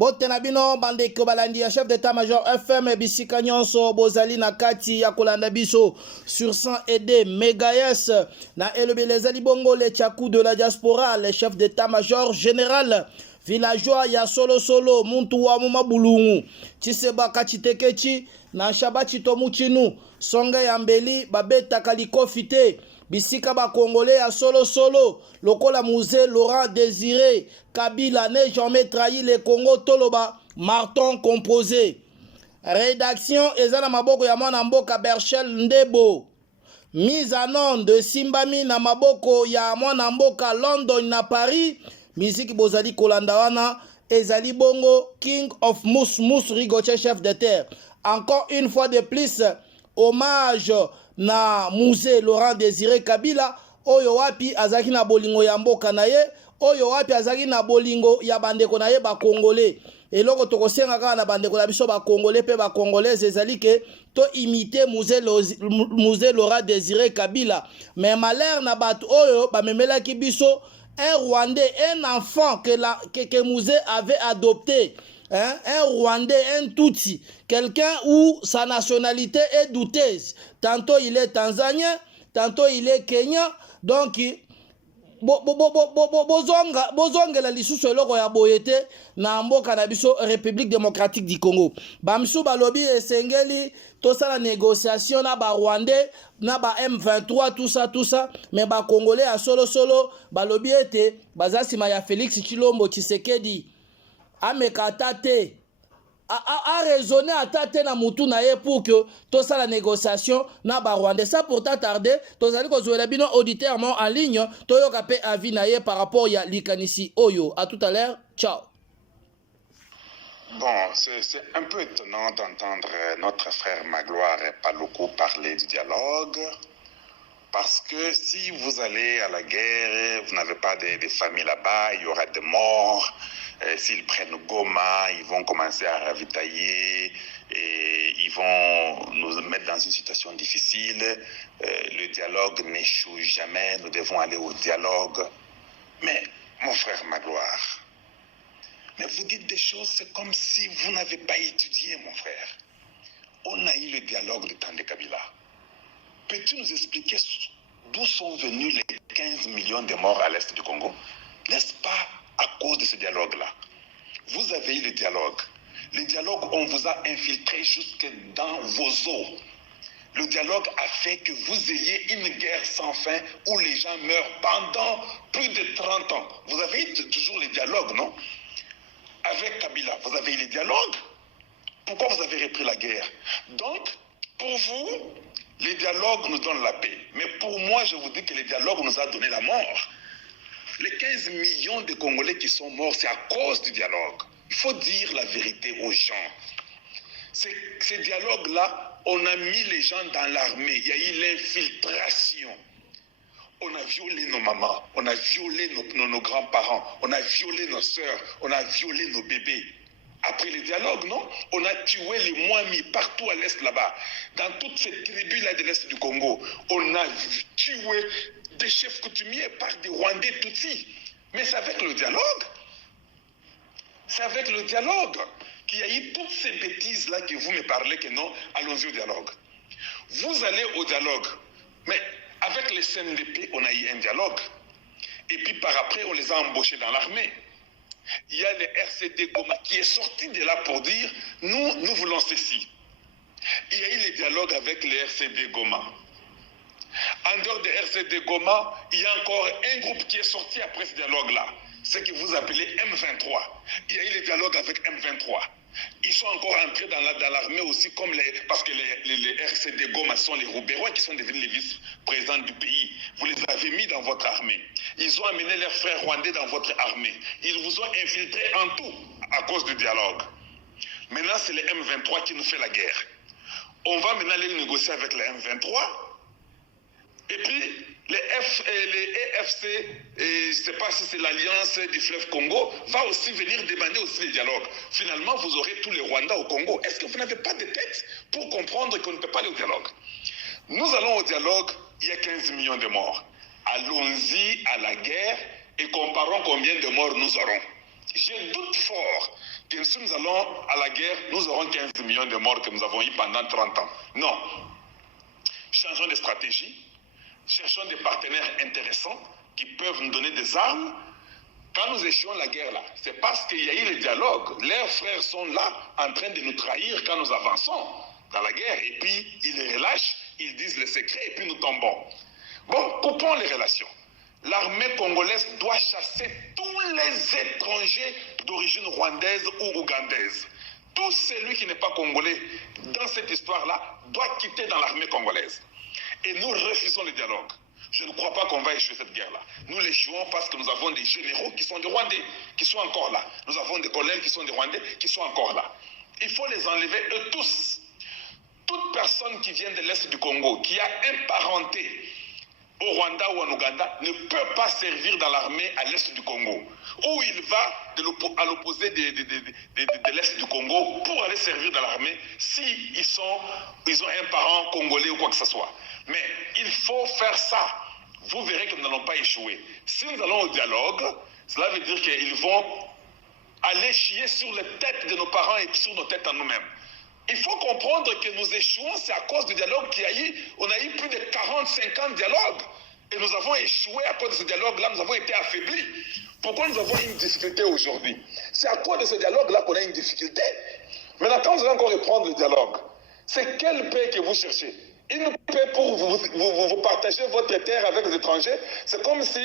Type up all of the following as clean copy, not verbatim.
Mbote na bino bandeko balandi ya chef d'état-major FM bisika nyonso bozali na kati ya kolanda biso sur 100 MHz na elobeleza libongo le Tchakou de la diaspora, le chef d'état-major général villageois ya solo muntu wa mumabulungu Chiseba Kachitekechi na Shabati Tomuchinu songa ya mbeli babeta kalikofi te bisika ba congolais ya solo lokola musée Laurent Désiré Kabila ne jamais trahi le Congo toloba Marton composé rédaction ezala maboko ya mwana mboka Berchel Ndebo mise en onde de Simbami na maboko ya mwana mboka London na Paris musique bozali kolanda wana ezali bongo King of Mous Rigoche chef de terre. Encore une fois de plus hommage na musée Laurent Désiré Kabila oyo wapi azaki na bolingo ya mboka na ye oyo wapi azaki na bolingo ya bandeko na ye ba congolais eloko tokosenga kaka na bandeko na biso ba congolais pe ba congolaises ezali ke to imiter musée Laurent Désiré Kabila mais malheur na bato oyo ba memelaki biso un Rwandais, un enfant que Musée avait adopté, hein? Un Rwandais, un Tutsi, quelqu'un où sa nationalité est douteuse. Tantôt il est tanzanien, tantôt il est kenyan, donc bozonga la lisusu eloko ya boyete na mboka na biso République démocratique du Congo. Bamsu balobi esengeli tosala négociation na ba Rwandais na ba M23 tout ça mais ba Congolais à solo balobi ete bazasima ya Félix Tshilombo Tshisekedi amekata te a raisonné à tate na mutu na ye pour que tout ça la négociation na ba Rwandais ça pourtant tardé tous allez ko zoela bino auditeurs en ligne toyo kapé avis na ye par rapport ya likanisi oyo. À tout à l'heure, ciao. Bon, c'est un peu étonnant d'entendre notre frère Magloire Paluku parler du dialogue, parce que si vous allez à la guerre, vous n'avez pas de familles là-bas, il y aura des morts. S'ils prennent Goma, ils vont commencer à ravitailler et ils vont nous mettre dans une situation difficile. Le dialogue n'échoue jamais, nous devons aller au dialogue. Mais, mon frère Magloire, mais vous dites des choses, c'est comme si vous n'avez pas étudié, mon frère. On a eu le dialogue de temps de Kabila. Peux-tu nous expliquer d'où sont venus les 15 millions de morts à l'est du Congo? N'est-ce pas à cause de ce dialogue-là? Vous avez eu le dialogue. Le dialogue, on vous a infiltré jusque dans vos os. Le dialogue a fait que vous ayez une guerre sans fin où les gens meurent pendant plus de 30 ans. Vous avez eu toujours le dialogue, non? Avec Kabila, vous avez eu le dialogue. Pourquoi vous avez repris la guerre? Donc, pour vous, le dialogue nous donne la paix. Mais pour moi, je vous dis que le dialogue nous a donné la mort. Les 15 millions de Congolais qui sont morts, c'est à cause du dialogue. Il faut dire la vérité aux gens. Ces dialogues-là, on a mis les gens dans l'armée. Il y a eu l'infiltration. On a violé nos mamans, on a violé nos grands-parents, on a violé nos sœurs, on a violé nos bébés. Après le dialogue, non? On a tué les Mwami partout à l'est là-bas. Dans toutes ces tribus-là de l'est du Congo, on a tué des chefs coutumiers par des Rwandais Tutsis. Mais c'est avec le dialogue. C'est avec le dialogue qu'il y a eu toutes ces bêtises-là que vous me parlez que non, allons-y au dialogue. Vous allez au dialogue, mais avec les CNDP, on a eu un dialogue. Et puis par après, on les a embauchés dans l'armée. Il y a le RCD Goma qui est sorti de là pour dire, nous voulons ceci. Il y a eu le dialogue avec le RCD Goma. En dehors de RCD Goma, il y a encore un groupe qui est sorti après ce dialogue-là. Ce que vous appelez M23. Il y a eu le dialogue avec M23. Ils sont encore entrés dans l'armée aussi, comme parce que les RCD Goma sont les Roubérois qui sont devenus les vice-présidents du pays. Vous les avez mis dans votre armée. Ils ont amené leurs frères rwandais dans votre armée. Ils vous ont infiltrés en tout à cause du dialogue. Maintenant, c'est les M23 qui nous fait la guerre. On va maintenant aller négocier avec les M23. Et puis, les EFC, je ne sais pas si c'est l'Alliance du fleuve Congo, va aussi venir demander aussi le dialogue. Finalement, vous aurez tous les Rwandais au Congo. Est-ce que vous n'avez pas de tête pour comprendre qu'on ne peut pas aller au dialogue? Nous allons au dialogue, il y a 15 millions de morts. Allons-y à la guerre et comparons combien de morts nous aurons. Je doute fort que si nous allons à la guerre, nous aurons 15 millions de morts que nous avons eu pendant 30 ans. Non. Changeons de stratégie, cherchons des partenaires intéressants qui peuvent nous donner des armes. Quand nous échouons la guerre là, c'est parce qu'il y a eu le dialogue. Leurs frères sont là en train de nous trahir quand nous avançons dans la guerre. Et puis ils les relâchent, ils disent les secrets et puis nous tombons. Bon, coupons les relations. L'armée congolaise doit chasser tous les étrangers d'origine rwandaise ou ougandaise. Tout celui qui n'est pas congolais dans cette histoire-là doit quitter dans l'armée congolaise. Et nous refusons le dialogue. Je ne crois pas qu'on va échouer cette guerre-là. Nous l'échouons parce que nous avons des généraux qui sont des Rwandais, qui sont encore là. Nous avons des colonels qui sont des Rwandais, qui sont encore là. Il faut les enlever, eux tous. Toute personne qui vient de l'Est du Congo, qui a un parenté au Rwanda ou en Ouganda, ne peut pas servir dans l'armée à l'Est du Congo. Ou il va à l'opposé de l'Est du Congo pour aller servir dans l'armée s'ils ont un parent congolais ou quoi que ce soit. Mais il faut faire ça. Vous verrez que nous n'allons pas échouer. Si nous allons au dialogue, cela veut dire qu'ils vont aller chier sur les têtes de nos parents et sur nos têtes à nous-mêmes. Il faut comprendre que nous échouons, c'est à cause du dialogue qu'il y a eu. On a eu plus de 40-50 dialogues. Et nous avons échoué à cause de ce dialogue-là, nous avons été affaiblis. Pourquoi nous avons une difficulté aujourd'hui? C'est à cause de ce dialogue-là qu'on a une difficulté. Maintenant, quand vous allez encore reprendre le dialogue, c'est quelle paix que vous cherchez? Une paix pour vous partager votre terre avec les étrangers. C'est comme si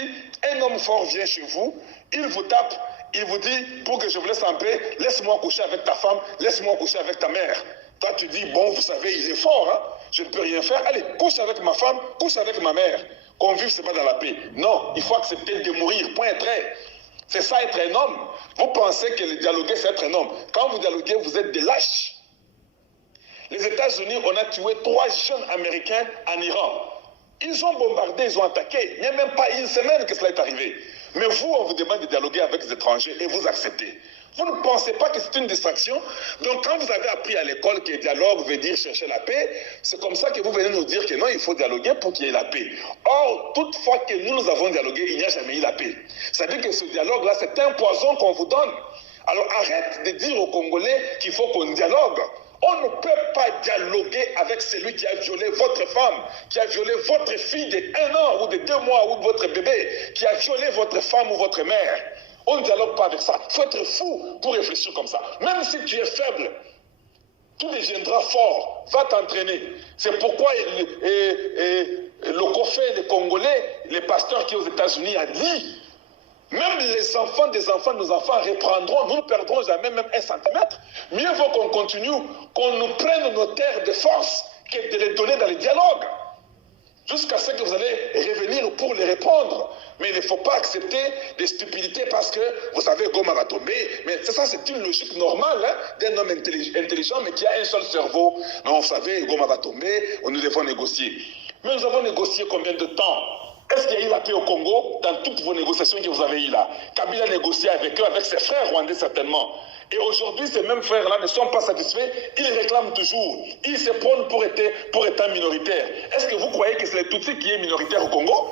un homme fort vient chez vous, il vous tape, il vous dit, pour que je vous laisse en paix, laisse-moi coucher avec ta femme, laisse-moi coucher avec ta mère. Toi, tu dis, bon, vous savez, il est fort, hein? Je ne peux rien faire. Allez, couche avec ma femme, couche avec ma mère. Qu'on vive, c'est pas dans la paix. Non, il faut accepter de mourir, point trait. C'est ça être un homme. Vous pensez que le dialoguer, c'est être un homme. Quand vous dialoguez, vous êtes des lâches. Les États-Unis, on a tué 3 jeunes Américains en Iran. Ils ont bombardé, ils ont attaqué. Il n'y a même pas une semaine que cela est arrivé. Mais vous, on vous demande de dialoguer avec les étrangers et vous acceptez. Vous ne pensez pas que c'est une distraction? Donc quand vous avez appris à l'école que dialogue veut dire chercher la paix, c'est comme ça que vous venez nous dire que non, il faut dialoguer pour qu'il y ait la paix. Or, toutefois que nous avons dialogué, il n'y a jamais eu la paix. C'est-à-dire que ce dialogue-là, c'est un poison qu'on vous donne. Alors arrête de dire aux Congolais qu'il faut qu'on dialogue. On ne peut pas dialoguer avec celui qui a violé votre femme, qui a violé votre fille de 1 an ou de 2 mois ou votre bébé, qui a violé votre femme ou votre mère. On ne dialogue pas avec ça. Il faut être fou pour réfléchir comme ça. Même si tu es faible, tu deviendras fort. Va t'entraîner. C'est pourquoi le COFE, les Congolais, les pasteurs qui est aux États-Unis a dit, même les enfants des enfants, nos enfants reprendront, nous ne perdrons jamais même 1 centimètre. Mieux vaut qu'on continue, qu'on nous prenne nos terres de force que de les donner dans les dialogues. Jusqu'à ce que vous allez revenir pour les répondre. Mais il ne faut pas accepter des stupidités parce que, vous savez, Goma va tomber. Mais ça, c'est une logique normale hein, d'un homme intelligent, mais qui a un seul cerveau. Non, vous savez, Goma va tomber, nous devons négocier. Mais nous avons négocié combien de temps? Est-ce qu'il y a eu la paix au Congo dans toutes vos négociations que vous avez eues là? Kabila a négocié avec eux, avec ses frères rwandais certainement. Et aujourd'hui, ces mêmes frères-là ne sont pas satisfaits, ils réclament toujours. Ils se prônent pour être minoritaires. Est-ce que vous croyez que c'est les Tutsis qui est minoritaire au Congo?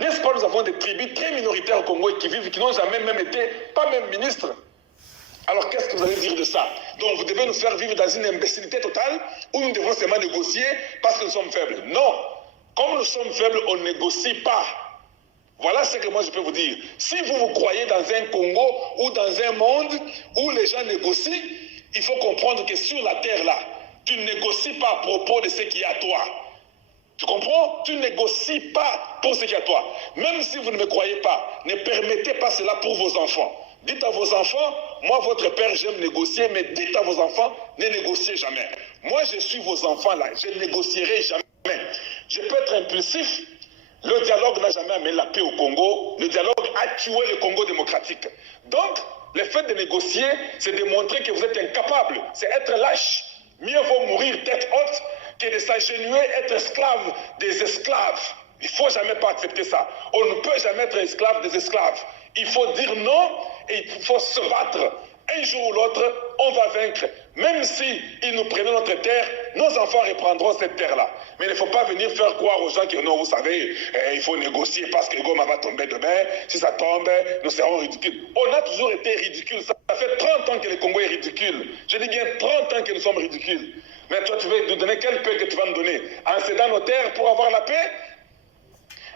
N'est-ce pas, nous avons des tribus très minoritaires au Congo et qui vivent, qui n'ont jamais même été, pas même ministres. Alors qu'est-ce que vous allez dire de ça? Donc vous devez nous faire vivre dans une imbécilité totale où nous devons seulement négocier parce que nous sommes faibles. Non, comme nous sommes faibles, on ne négocie pas. Voilà ce que moi je peux vous dire. Si vous croyez dans un Congo ou dans un monde où les gens négocient, il faut comprendre que sur la terre là, tu ne négocies pas à propos de ce qui est à toi. Tu comprends? Tu ne négocies pas pour ce qui est à toi. Même si vous ne me croyez pas, ne permettez pas cela pour vos enfants. Dites à vos enfants, moi votre père j'aime négocier, mais dites à vos enfants, ne négociez jamais. Moi je suis vos enfants là, je ne négocierai jamais. Je peux être impulsif. Le dialogue n'a jamais amené la paix au Congo. Le dialogue a tué le Congo démocratique. Donc, le fait de négocier, c'est de montrer que vous êtes incapable. C'est être lâche. Mieux vaut mourir tête haute que de s'agenouiller, être esclave des esclaves. Il ne faut jamais pas accepter ça. On ne peut jamais être esclave des esclaves. Il faut dire non et il faut se battre. un jour ou l'autre, on va vaincre. Même si ils nous prenaient notre terre, nos enfants reprendront cette terre-là. Mais il ne faut pas venir faire croire aux gens que non, vous savez, il faut négocier parce que Goma va tomber demain. Si ça tombe, nous serons ridicules. On a toujours été ridicules. Ça fait 30 ans que le Congo est ridicule. Je dis bien 30 ans que nous sommes ridicules. Mais toi, tu veux nous donner quelle paix que tu vas nous donner? En cédant nos terres pour avoir la paix?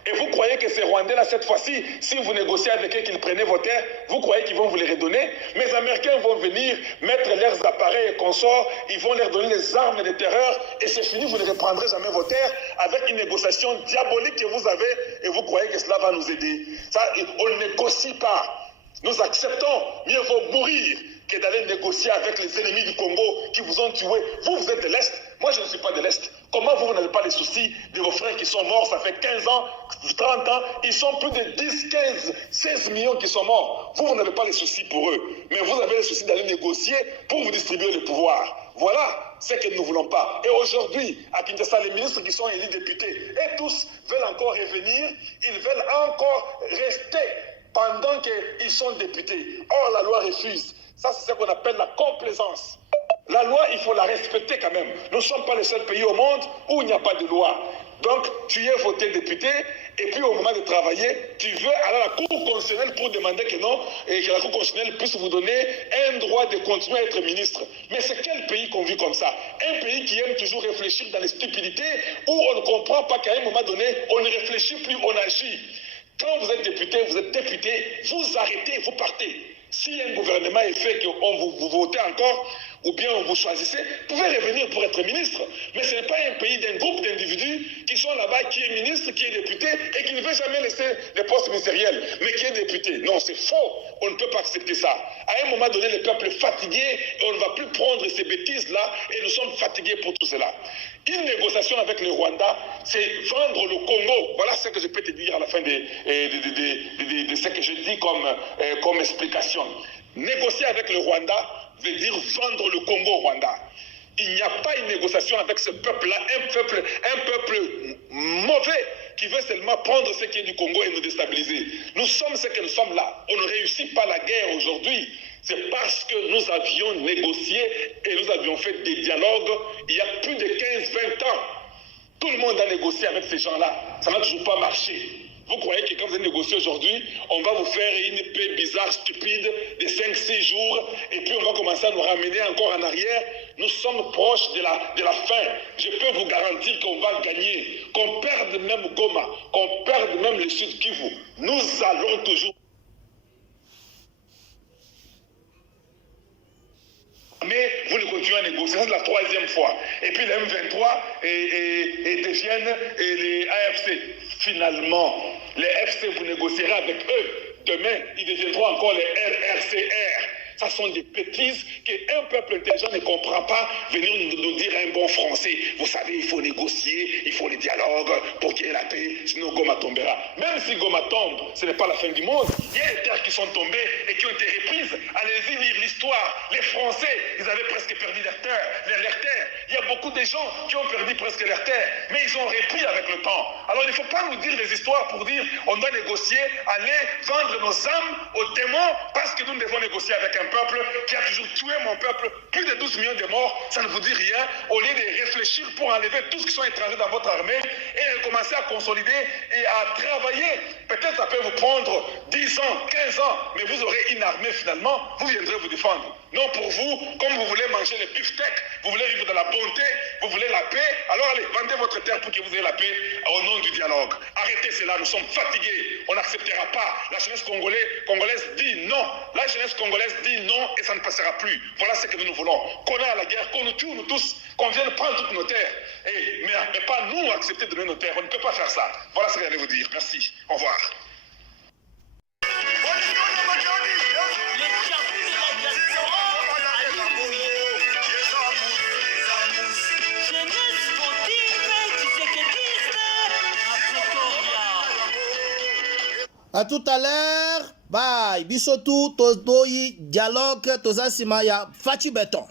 Et vous croyez que ces Rwandais-là, cette fois-ci, si vous négociez avec eux qu'ils prenaient vos terres, vous croyez qu'ils vont vous les redonner? Mais les Américains vont venir mettre leurs appareils et consorts, ils vont leur donner les armes de terreur, et c'est fini, vous ne reprendrez jamais vos terres avec une négociation diabolique que vous avez, et vous croyez que cela va nous aider. Ça, on ne négocie pas. Nous acceptons, mieux vaut mourir que d'aller négocier avec les ennemis du Congo qui vous ont tué. Vous, vous êtes de l'Est, moi je ne suis pas de l'Est. Comment vous n'avez pas les soucis de vos frères qui sont morts, ça fait 15 ans, 30 ans, ils sont plus de 10, 15, 16 millions qui sont morts. Vous n'avez pas les soucis pour eux, mais vous avez les soucis d'aller négocier pour vous distribuer le pouvoir. Voilà ce que nous ne voulons pas. Et aujourd'hui, à Kinshasa, les ministres qui sont élus députés, et tous veulent encore revenir, ils veulent encore rester pendant qu'ils sont députés. Or, la loi refuse. Ça, c'est ce qu'on appelle la complaisance. La loi, il faut la respecter quand même. Nous ne sommes pas le seul pays au monde où il n'y a pas de loi. Donc, tu es voté député, et puis au moment de travailler, tu veux aller à la Cour constitutionnelle pour demander que non, et que la Cour constitutionnelle puisse vous donner un droit de continuer à être ministre. Mais c'est quel pays qu'on vit comme ça? Un pays qui aime toujours réfléchir dans les stupidités, où on ne comprend pas qu'à un moment donné, on ne réfléchit plus, on agit. Quand vous êtes député, vous arrêtez, vous partez. Si un gouvernement est fait qu'on vous votez encore, ou bien vous choisissez, vous pouvez revenir pour être ministre. Mais ce n'est pas un pays d'un groupe d'individus qui sont là-bas, qui est ministre, qui est député, et qui ne veut jamais laisser les postes ministériels, mais qui est député. Non, c'est faux. On ne peut pas accepter ça. À un moment donné, le peuple est fatigué, et on ne va plus prendre ces bêtises-là, et nous sommes fatigués pour tout cela. Une négociation avec le Rwanda, c'est vendre le Congo. Voilà ce que je peux te dire à la fin de ce que je dis comme explication. Négocier avec le Rwanda veut dire vendre le Congo au Rwanda. Il n'y a pas une négociation avec ce peuple-là, un peuple mauvais qui veut seulement prendre ce qui est du Congo et nous déstabiliser. Nous sommes ce que nous sommes là. On ne réussit pas la guerre aujourd'hui. C'est parce que nous avions négocié et nous avions fait des dialogues il y a plus de 15-20 ans. Tout le monde a négocié avec ces gens-là. Ça n'a toujours pas marché. Vous croyez que quand vous allez négocier aujourd'hui, on va vous faire une paix bizarre, stupide, de 5-6 jours, et puis on va commencer à nous ramener encore en arrière? Nous sommes proches de la fin. Je peux vous garantir qu'on va gagner. Qu'on perde même Goma, qu'on perde même le Sud Kivu. Nous allons toujours. Mais vous ne continuez à négocier, c'est la troisième fois. Et puis les M23 deviennent les AFC. Finalement, les FC, vous négocierez avec eux. Demain, ils deviendront encore les RRCR. Ça sont des bêtises qu'un peuple intelligent ne comprend pas venir nous dire un bon français. Vous savez, il faut négocier, il faut les dialogues pour qu'il y ait la paix, sinon Goma tombera. Même si Goma tombe, ce n'est pas la fin du monde. Il y a des terres qui sont tombées et qui ont été reprises. Allez-y lire l'histoire. Les Français, ils avaient presque perdu leurs terres. Il y a beaucoup de gens qui ont perdu presque leurs terres, mais ils ont repris avec le temps. Alors il ne faut pas nous dire des histoires pour dire on doit négocier, aller vendre nos âmes aux démons parce que nous devons négocier avec un peuple qui a toujours tué mon peuple, plus de 12 millions de morts, ça ne vous dit rien, au lieu de réfléchir pour enlever tous ceux qui sont étrangers dans votre armée et commencer à consolider et à travailler. Peut-être ça peut vous prendre 10 ans, 15 ans, mais vous aurez une armée finalement, vous viendrez vous défendre. Non, pour vous, comme vous voulez manger les beefsteaks, vous voulez vivre dans la bonté, vous voulez la paix, alors allez, vendez votre terre pour que vous ayez la paix au nom du dialogue. Arrêtez cela, nous sommes fatigués, on n'acceptera pas. La jeunesse congolaise dit non. La jeunesse congolaise dit non et ça ne passera plus. Voilà ce que nous voulons. Qu'on ait la guerre, qu'on nous tue, nous tous, qu'on vienne prendre toutes nos terres. Mais pas nous accepter de donner nos terres. On ne peut pas faire ça. Voilà ce que j'allais vous dire. Merci. Au revoir. À tout à l'heure. Bye. Bisotou, Tozdoi, dialogue, Tozasima, ya Fachi Beton.